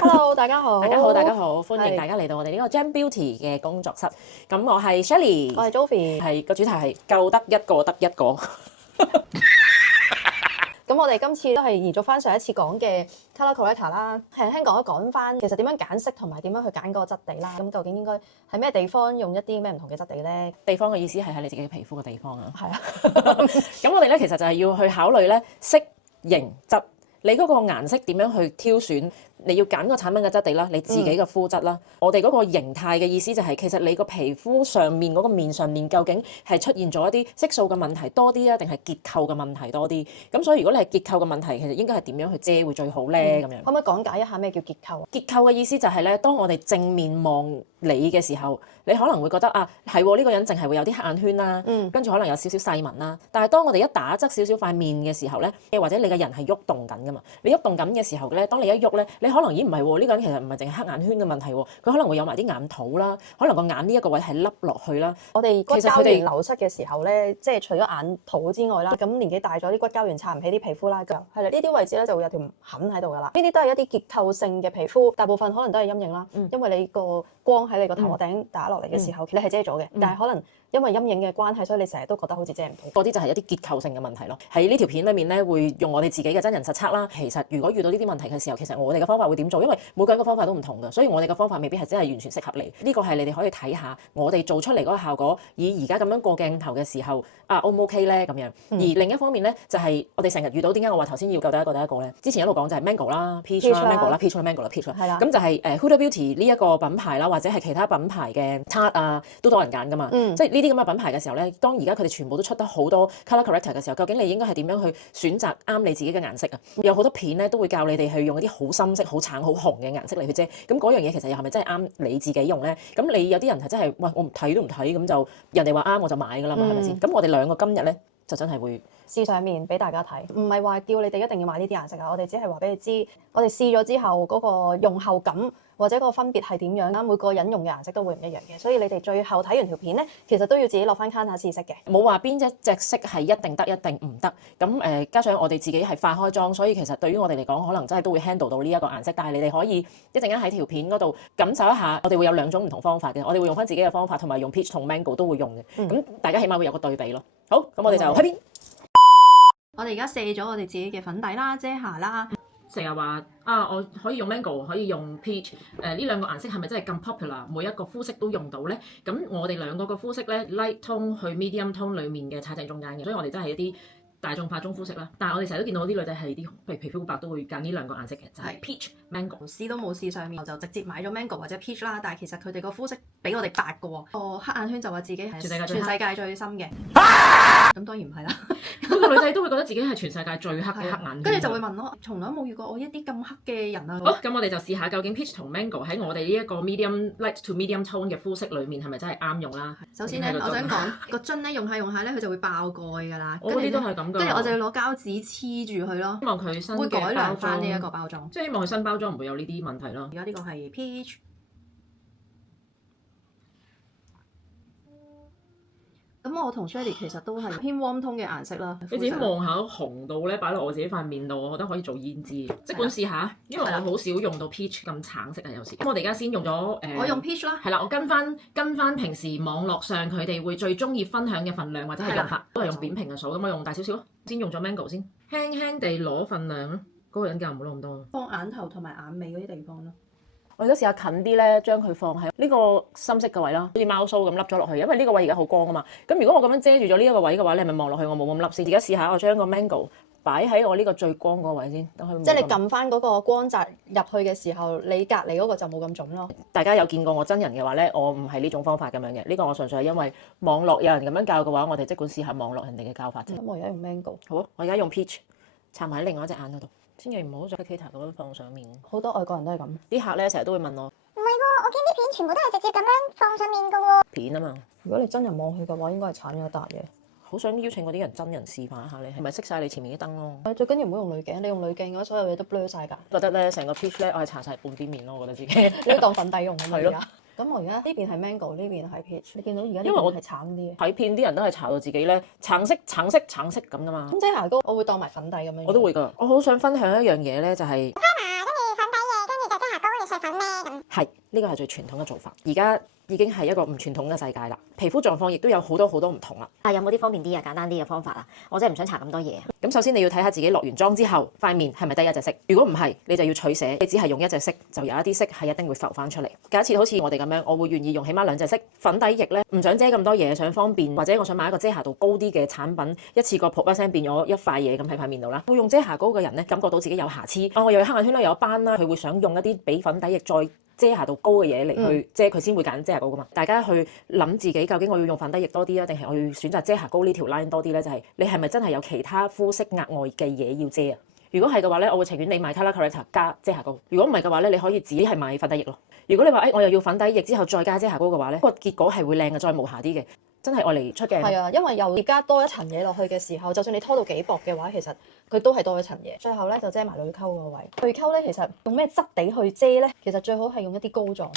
Hello，大家好，大家好，大家好，歡迎大家嚟到我哋呢個 Gem Beauty 嘅工作室。咁我係 Shelly，我係 Jovi，係個主題係夠得一個得一個。咁我哋今次都係延續翻上一次講嘅 Colour Corrector 啦，輕輕講翻其實點樣揀色同埋點樣去揀嗰個質地啦。咁究竟應該喺咩地方用一啲咩唔同嘅質地咧？地方嘅意思係喺你自己皮膚嘅地方啊。係啊，咁我哋咧其實就係要去考慮咧色、形、質。你嗰個顏色點樣去挑選？你要揀個產品嘅質地啦，你自己嘅膚質啦。我哋嗰個形態嘅意思就係、其實你個皮膚上面嗰個面上面究竟係出現咗一啲色素嘅問題多啲啊，定係結構嘅問題多啲？咁所以如果你係結構嘅問題，其實應該係點樣去遮會最好咧？咁樣可唔可以講解一下咩叫結構啊？結構嘅意思就係咧，當我哋正面望你嘅時候，你可能會覺得啊，係喎，呢個人淨係會有啲黑眼圈啦，跟住可能有少少細紋啦。但係當我哋一打側少少塊面嘅時候咧，或者你嘅人係喐動緊噶嘛，你喐動緊嘅時候咧，當你一喐咧，你可能咦唔係喎，呢個人其實唔係淨係黑眼圈嘅問題喎，佢可能會有埋啲眼土啦，可能個眼呢一個位係凹落去啦。我哋骨其實佢哋膠原流失嘅時候咧，即係除咗眼肚之外啦，咁年紀大咗啲骨膠原撐唔起啲皮膚啦，係啦，呢啲位置咧就會有條痕喺度噶啦。呢啲都係一啲結構性嘅皮膚，大部分可能都係陰影啦，因為你個光喺你個頭頂打落嚟嘅時候，你係遮咗嘅，但係可能因為陰影嘅關係，所以你成日都覺得好似遮唔到。嗰啲就係一啲結構性嘅問題咯。喺呢條片裏面咧，會用我哋自己嘅真人實測啦。其實如果遇到呢啲問題嘅時候，其實我哋嘅方法會點做？因為每個人嘅方法都唔同㗎，所以我哋嘅方法未必係真係完全適合你。呢個係你哋可以睇下我哋做出嚟嗰個效果，以而家咁樣過鏡頭嘅時候，O 唔 OK 咧咁樣。而另一方面咧，就係、我哋成日遇到點解我話頭先要夠得一個得一個咧？之前一路講就係 Mango 啦、Peach 啦、Mango 啦、Peach 啦、Mango 啦、Peach 啦。係啦。咁就係Huda Beauty 呢一個品牌啦，或者係其他品牌嘅Tarte啊，都多人揀㗎嘛。即係呢啲咁嘅品牌嘅時候咧，當而家佢哋全部都出得好多 colour corrector 嘅時候，究竟你應該係點樣去選擇啱你自己嘅顏色啊？有好多片咧都會教你哋去用一啲好深色、好橙、好紅嘅顏色嚟去遮。咁嗰樣嘢其實又係咪真係啱你自己用咧？咁你有啲人係真係喂，我唔睇都唔睇，咁就人哋話啱我就買㗎啦嘛，係咪先？咁我哋兩個今日咧就真係會試上面俾大家睇，唔係話叫你哋一定要買呢啲顏色啊！我哋只係話俾你知，我哋試咗之後嗰個用後感或者個分別係點樣啦。每個人用嘅顏色都會唔一樣嘅，所以你哋最後睇完條片咧，其實都要自己落翻 counter 試色嘅。冇話邊一隻色係一定得，一定唔得。咁加上我哋自己係化開妝，所以其實對於我哋嚟講，可能真係都會 handle 到呢一個顏色。但係你哋可以一陣間喺條片嗰度感受一下，我哋會有兩種唔同方法嘅。我哋會用翻自己嘅方法，同埋用 peach 同 mango 都會用嘅。咁大家起碼會有個對比咯。好，咁我哋就開片。我哋而家卸咗我哋自己嘅粉底啦、遮瑕啦。成日話啊，我可以用 mango，可以用 peach，呢兩個顏色係咪真係咁 popular？每一個膚色都用到咧？咁我哋兩個個膚色咧 light tone 去 medium tone 裡面嘅踩正中間嘅，所以我哋真係一啲大眾化中膚色啦。但係我哋成日都見到啲女仔係啲譬如皮膚白都會揀呢兩個顏色嘅，就係 peach mango。試都冇試上面，我就直接買咗 mango 或者 peach 啦。但係其實佢哋個膚色比我哋白嘅喎。個黑眼圈就話自己係全世界最深嘅。咁當然唔係啦。每個女仔都會覺得自己係全世界最黑嘅黑眼圈。跟住就會問我，從來冇遇過我一啲咁黑嘅人啊。好，咁我哋就試下究竟 peach 同 mango 喺我哋呢一個 medium light to medium tone 嘅膚色裡面係咪真係啱用啦？首先咧，我想講個樽咧用下用下咧，佢就會爆蓋㗎啦。我嗰啲都係咁㗎。跟住我就要攞膠紙黐住佢咯。希望佢新會改嘅良翻呢一個包裝，即係希望佢新包裝唔會有呢啲問題咯。而家呢個係 peach。咁我同 Shelly 其實都係偏 warm tone 嘅顏色啦。你自己望下紅到咧，擺落我自己塊面度，我覺得可以做胭脂。即管試下，因為我好少用到 peach 咁橙色啊，有時。咁我哋而家先用咗我用 peach 啦。係啦，我跟翻平時網絡上佢哋會最中意分享嘅份量或者係用法，都係用扁平嘅數。咁我用大少少咯，先用咗 mango 先，輕輕地攞份量咯。嗰個人教唔好攞咁多。放眼頭同埋眼尾嗰啲地方咯。我而家試下近啲咧，將佢放喺呢個深色嘅位啦，好似貓鬚咁凹咗落去，因為呢個位而家好光啊嘛。咁如果我咁樣遮住咗呢一個位嘅話，你係咪望落去我冇咁凹先？而家試下我將個 mango 擺喺我呢個最光嗰個位先，等佢。即係你撳翻嗰個光澤入去嘅時候，你隔離嗰個就冇咁腫咯。大家有見過我真人嘅話咧，我唔係呢種方法咁樣嘅。呢個我純粹係因為網絡有人咁樣教嘅話，我哋即管試下網絡人哋嘅教法啫。咁我而家用 mango。好啊，我而家用 peach，插埋喺另外一隻眼嗰度。千祈唔好喺 Cater 嗰度放上面。好多外國人都係咁。啲客咧成日都會問我。唔係喎，我見啲片全部都係直接咁樣放上面㗎喎。片啊嘛。如果你真人望佢嘅話，應該係剷咗一笪嘢。好想邀請嗰啲人真人示範一下你，係咪熄晒你前面啲燈咯？最緊要唔好用濾鏡，你用濾鏡嘅話，所有嘢都 blur 晒㗎。覺得咧成個 peach 咧，我係搽晒半邊面咯，我覺得自己。你當粉底用啊嘛。係咯。咁我而家呢邊係 mango，呢邊係 peach。你見到而家呢因為我邊係橙啲嘅。睇片啲人都係搽到自己咧橙色咁噶嘛。咁遮瑕膏我會當埋粉底咁樣。我都會㗎。我好想分享一樣嘢咧，就係。跟住粉底液，跟住就遮瑕膏粉咩咁？係，呢個係最傳統嘅做法。而家已經係一個唔傳統嘅世界啦，皮膚狀況亦都有好多唔同啦。有冇啲方便啲啊、簡單啲嘅方法啊？我真係唔想搽咁多嘢。咁首先你要睇下自己落完妝之後，塊面係咪得一隻色？如果唔係，你就要取捨，你只係用一隻色，就有一啲色係一定會浮翻出嚟。假設好似我哋咁樣，我會願意用起碼2隻色。粉底液咧，唔想遮咁多嘢，想方便，或者我想買一個遮瑕度高啲嘅產品，一次過噗一聲變咗一塊嘢咁喺塊面度啦。會用遮瑕膏嘅人咧，感覺到自己有瑕疵，我又有黑眼圈啦，又有斑啦，佢會想用一啲比粉底液再遮瑕度高嘅嘢嚟去遮佢先會揀遮瑕膏噶嘛。大家去諗自己究竟我要用粉底液多啲啊，定係我要選擇遮瑕膏呢條 line 多啲咧？就係你係咪真係有其他膚色額外嘅嘢要遮啊？如果係嘅話咧，我會情願你買 Color Corrector 加遮瑕膏。如果唔係嘅話咧，你可以自己係買粉底液咯。如果你話我又要粉底液之後再加遮瑕膏嘅話咧，個結果係會靚嘅，再無瑕啲嘅，真係愛嚟出鏡。係啊，因為又加多一層嘢落去嘅時候，就算你拖到幾薄嘅話，其實佢都係多一層嘢。最後咧就遮埋淚溝個位。淚溝咧其實用咩質地去遮咧？其實最好係用一啲膏狀。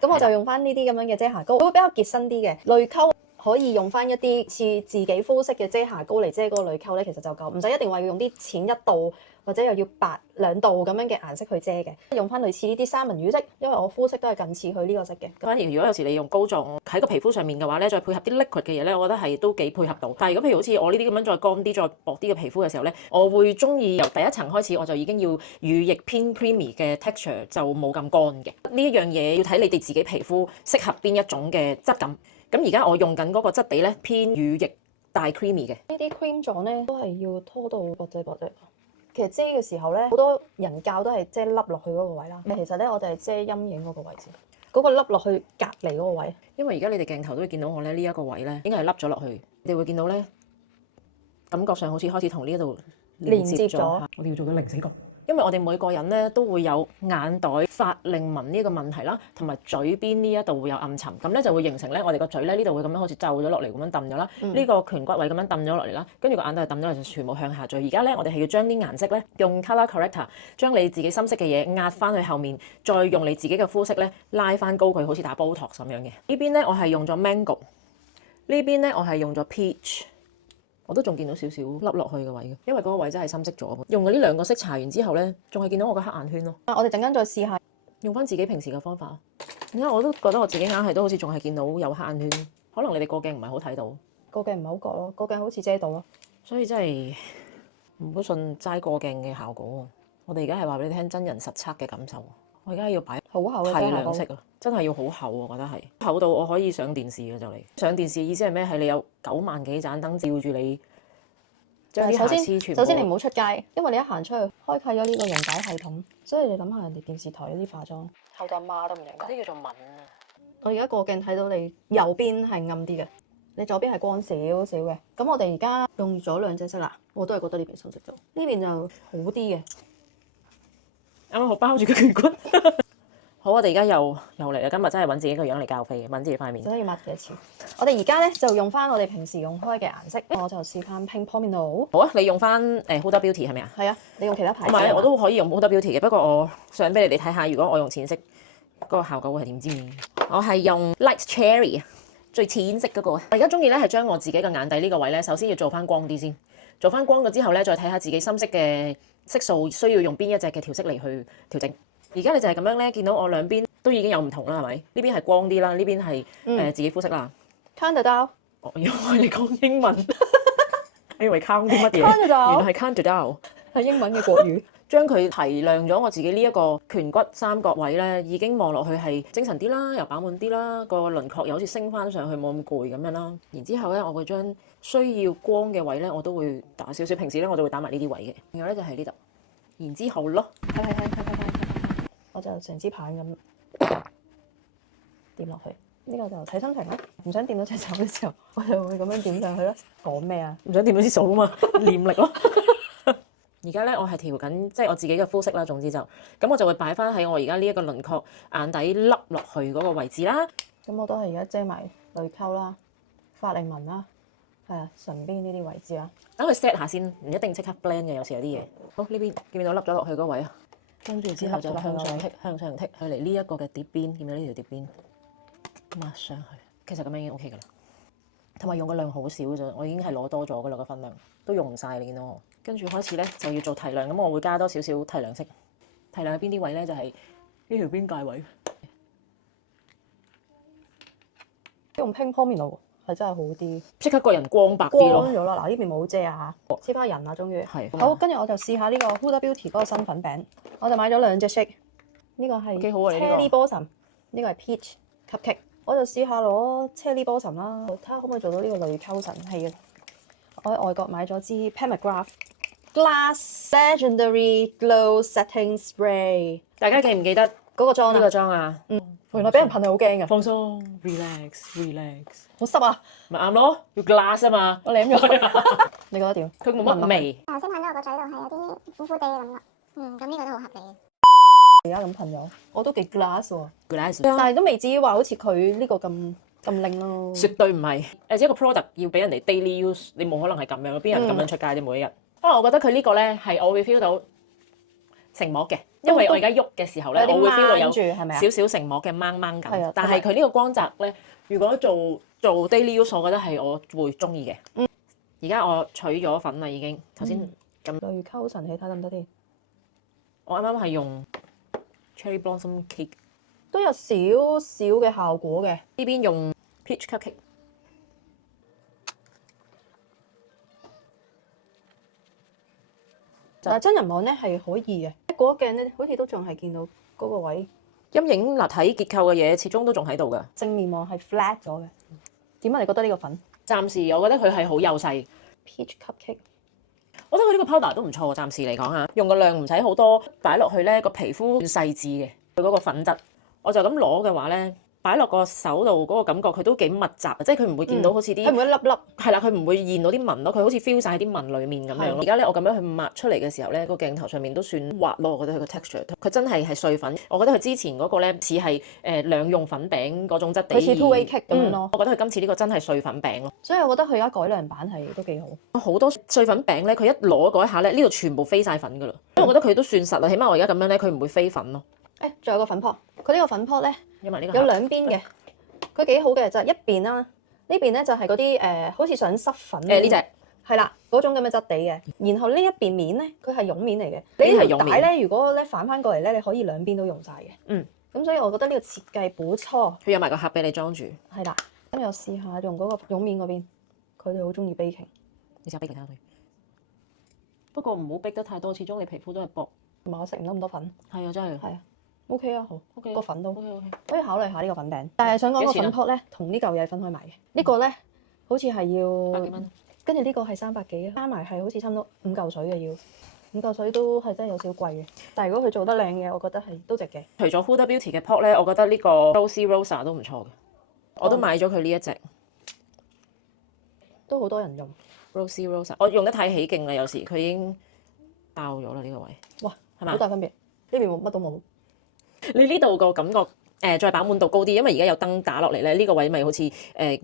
咁我就用翻呢啲咁樣嘅遮瑕膏，會比較結身啲嘅。淚溝可以用翻一啲似自己膚色嘅遮瑕膏嚟遮嗰個淚溝咧，其實就夠，唔使一定話要用啲淺1度或者又要白2度咁樣嘅顏色去遮嘅。用翻類似呢啲三文魚色，因為我膚色都係近似佢呢個色嘅。反而如果有時你用膏狀喺個皮膚上面嘅話咧，再配合啲 liquid 嘅嘢咧，我覺得係都幾配合到。但係如果譬如好似我呢啲咁樣再乾啲、再薄啲嘅皮膚嘅時候咧，我會中意由第一層開始，我就已經要乳液偏 creamy 嘅 texture， 就冇咁乾嘅。呢一樣嘢要睇你哋自己皮膚適合邊一種嘅質感。咁而家我用緊嗰個質地咧偏乳液大 creamy 嘅。呢啲 cream 狀咧都係要拖到薄仔。其實遮嘅時候咧，好多人教都係遮凹落去嗰個位啦。其實咧，我哋係遮陰影嗰個位置，嗰個凹落去隔離嗰個位。因為而家你哋鏡頭都會見到我咧，呢一個位咧應該係凹咗落去。你哋會見到咧，感覺上好似開始同呢一度連接咗。我哋要做到零死角。因為我哋每個人咧都會有眼袋、法令紋呢一個問題啦，同埋嘴邊呢一度會有暗沉，咁咧就會形成咧我哋個嘴咧呢度會咁樣好似皺咗落嚟咁樣揼咗啦，呢個顴骨位咁樣揼咗落嚟啦，跟住個眼袋揼咗落嚟就全部向下墜。而家咧我哋係要將啲顏色咧用 Color Corrector 將你自己深色嘅嘢壓翻去後面，再用你自己嘅膚色咧拉翻高佢，好似打 Botox 咁樣嘅。呢邊咧我係用咗 Mango， 呢邊咧我係用咗 Peach。我都仲見到少少凹落去嘅位嘅，因為嗰個位真係深色咗。用咗呢2個色搽完之後咧，仲係見到我個黑眼圈咯。我哋陣間再試下用翻自己平時嘅方法。而家我都覺得我自己硬係都好似仲係見到有黑眼圈，可能你哋過鏡唔係好睇到。過鏡唔係好覺咯，過鏡好似遮到咯。所以真係唔好信齋過鏡嘅效果。我哋而家係話俾你聽真人實測嘅感受。我而家要擺好厚嘅提亮色啊，真係要好厚啊！我覺得係厚到我可以上電視嘅就嚟。上電視意思係咩？係你有9萬幾盞燈照住你，將啲瑕疵全部。首先你唔好出街，因為你一行出去開啟咗呢個溶解系統，所以你諗下人哋電視台嗰啲化妝，厚到阿媽都唔認。嗰啲叫做敏啊！我而家過鏡睇到你右邊係暗啲嘅，你左邊係光少少嘅。咁我哋而家用咗2隻色啦，我都係覺得呢邊深色咗，呢邊就好啲嘅。啱啱好包住個顴骨。好，我哋而家又嚟啦！今日真係揾自己個樣嚟教飛，揾自己塊面。真係要抹幾多次？我哋而家咧就用翻我哋平時用開嘅顏色，我就試翻 Pink Pomelo。好啊，你用翻Huda Beauty 係咪啊？係啊，你用其他牌子。唔係，我都可以用 Huda Beauty 嘅，不過我想俾你哋睇下，如果我用淺色，嗰個效果會係點知？我係用 Light Cherry 最淺色嗰個。我而家中意咧係將我自己嘅眼底呢個位咧，首先要做翻光啲先，做翻光咗之後咧，再睇下自己深色嘅色素需要用邊一隻嘅調色嚟去調整。而家你就係咁樣咧，見到我兩邊都已經有唔同啦，係咪？呢邊係光啲啦，呢邊係自己膚色啦。Calm down。我以為你講英文，我以為 calm 啲乜嘢？原來係 calm down， 係英文嘅國語。將佢提亮咗我自己呢一個顴骨三角位咧，已經望落去係精神啲啦，又飽滿啲啦，個輪廓又好似升翻上去，冇咁攰咁樣啦。然之後咧，我會將需要光嘅位咧，我都會打少少。平時咧，我就會打埋呢啲位嘅。然後咧就係呢度。然之後咯，係，我就成支棒咁掂落去。呢個就睇心情啦。唔想掂到隻手嘅時候，我就會咁樣掂上去咯。講咩啊？唔想掂到支數啊嘛，念力咯。而家咧，我係調緊即係我自己嘅膚色啦。總之就咁，我就會擺翻喺我而家呢一個輪廓眼底凹落去嗰個位置啦。咁我都係而家遮埋淚溝啦、法令紋啦，係啊，唇邊呢啲位置啦。等佢 set 下先，唔一定即刻 blend 嘅，有時有啲嘢。好，呢邊見唔見到凹咗落去嗰位啊？跟住之後就向上剔，向上剔，去嚟呢一個嘅碟邊，見唔見到呢條碟邊？抹上去，其實咁樣已經 OK 噶啦。同埋用嘅量好少啫，我已經係攞多咗噶啦，個分量都用唔晒，你見到我。跟住開始咧就要做提亮，咁我會加多少少提亮色。提亮喺邊啲位咧？就係呢條邊界位。用 Pink Pomelo 係真係好啲，即刻個人光白啲咯。光咗啦。嗱呢邊冇遮啊，黐翻人啊，終於。係好，跟住我就試下呢個 Huda Beauty 嗰個新粉餅，我就買咗2隻 shake，呢個係幾好啊你呢個 Cherry Blossom，呢個係 Peach Cupcake，我就試下攞 Cherry Blossom 啦，睇下可唔可以做到呢個濾溝神器嘅。我喺外國買咗支 Pamagraph Glass Legendary Glow Setting Spray，大家記唔記得嗰個裝啊？呢個妝啊？原來俾人噴係好驚嘅，放鬆 ，relax，好濕啊！咪啱咯，要 glass 啊嘛。我舐咗，你覺得點？佢冇乜味。頭先噴咗我個嘴度係有啲苦苦地嘅感覺，咁呢個都好合理嘅。而家咁噴咗，我都幾 glass 喎， glass，但係都未至於話好似佢呢個咁靚咯。絕對唔係。一個 product 要俾人哋 daily use，你冇可能係咁樣，邊人咁樣出街啫？每一日。可能我覺得佢呢個咧係我會 feel 到成膜嘅，因為我而家喐嘅時候咧，我會 feel 到有少少成膜嘅掹掹感。但係佢呢個光澤咧，如果做 daily use，我覺得係我會中意嘅。而家我取咗粉啦，已經頭先咁。濾溝神器睇得唔得啲？我啱啱係用 Cherry Blossom Cake，都有少少嘅效果嘅。呢邊用 Peach Cupcake。但係真人網咧係可以嘅，嗰鏡咧好似都仲係見到嗰個位。陰影立體結構嘅嘢，始終都仲喺度㗎。正面網係 flat 咗嘅。點解你覺得呢個粉暫時我覺得佢係好幼細。 Peach Cupcake？我覺得佢呢個 powder 都唔錯喎，暫時嚟講嚇，用個量唔使好多，擺落去咧個皮膚細緻嘅，佢嗰個粉質，我就咁攞嘅話咧，擺落個手度嗰個感覺佢都幾密集，即係佢唔會見到好似啲，佢唔會一粒粒，係啦，佢唔會現到啲紋咯，佢好似 feel 晒啲紋裡面咁樣咯。而家咧我咁樣去抹出嚟嘅時候咧，個鏡頭上面都算滑咯，我覺得佢個 texture，佢真係碎粉。我覺得佢之前嗰個咧似係兩用粉餅嗰種質地，好似 two-way cake 咁樣咯。我覺得佢今次呢個真係碎粉餅咯。所以我覺得佢而家改良版係都幾好。好多碎粉餅咧，佢一攞嗰一下咧，呢度全部飛晒粉噶啦。因為我覺得佢都算實啦，起碼我而家咁樣咧，佢唔會飛粉咯。仲有個粉撲，佢呢個粉撲咧因為呢個有兩邊嘅，佢幾好嘅就係一邊啦，呢邊咧就係嗰啲好似想濕粉呢隻係啦嗰種咁嘅質地嘅，然後呢一邊面咧佢係絨面嚟嘅。呢你呢係絨面條帶咧，如果咧反翻過嚟咧，你可以兩邊都用晒嘅。咁所以我覺得呢個設計唔錯。佢有埋個盒俾你裝住。係啦，跟住我試下用嗰個絨面嗰邊，佢哋好中意 baking。你試下 baking 睇下佢。不過唔好逼得太多，始終你皮膚都係薄。同埋我食唔得咁多粉。係啊，真係。係啊。OK 啊，好 OK 個粉都 OK。可以考慮下呢個粉餅，但係想講個粉撲咧，同呢嚿嘢分開買嘅。呢個咧好似係要100幾蚊，跟住呢個係300幾，加埋係好似差唔多5嚿水嘅要，5嚿水都係真係有少少貴嘅。但係如果佢做得靚嘅，我覺得係都值嘅。除咗 Huda Beauty 嘅 pot 咧，我覺得呢個 Rosy Rosa 都唔錯嘅，我都買咗佢呢一隻。都好多人用 Rosy Rosa，我用得太起勁啦，有時佢已經爆咗啦呢個位。哇，係嘛好大分別，呢邊冇乜都冇。你呢度個感覺再飽滿度高啲，因為而家有燈打落嚟咧，呢個位咪好似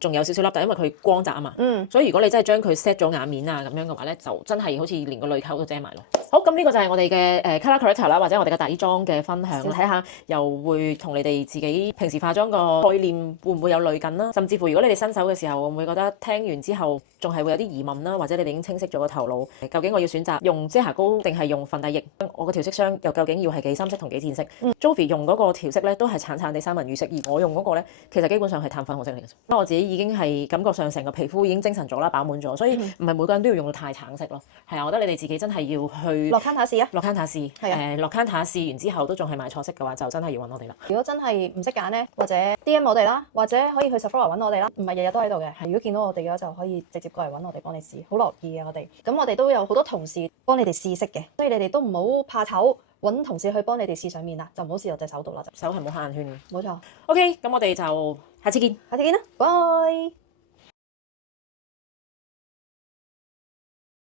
仲有少少凹，但因為佢光澤啊嘛。所以如果你真係將佢 set 咗眼面啊咁樣嘅話咧，就真係好似連個濾溝都遮埋咯。好，咁呢個就係我哋嘅color corrector 啦，或者我哋嘅底妝嘅分享。睇下又會同你哋自己平時化妝個概念會唔會有類近啦？甚至乎如果你哋新手嘅時候，會唔會覺得聽完之後仲係會有啲疑問啦？或者你哋已經清晰咗個頭腦，究竟我要選擇用遮瑕膏定係用粉底液？我個調色霜又究竟要係幾深色同幾淺色？Jovi 用嗰個調色咧都係橙橙地三文魚色，而我用嗰個咧其實基本上係淡粉紅色嚟嘅。因為我自己已經係感覺上成個皮膚已經精神咗啦，飽滿咗，所以唔係每個人都要用到太橙色咯。係啊，我覺得你哋自己真係要去落 counter 試啊！落 counter 試，落 counter 試完之後都仲係買錯色嘅話，就真係要揾我哋啦。如果真係唔識揀咧，或者 DM 我哋啦，或者可以去 Sephora 揾我哋啦，唔係日日都喺度嘅。如果見到我哋嘅話，就可以直接過嚟揾我哋幫你試，好樂意嘅我哋。咁我哋都有好多同事幫你哋試色嘅，所以你哋都唔好怕醜，揾同事去幫你哋試上面啦，就唔好試落隻手度啦。手係冇黑眼圈嘅。冇錯。 OK，咁我哋就下次見。下次見啦，拜。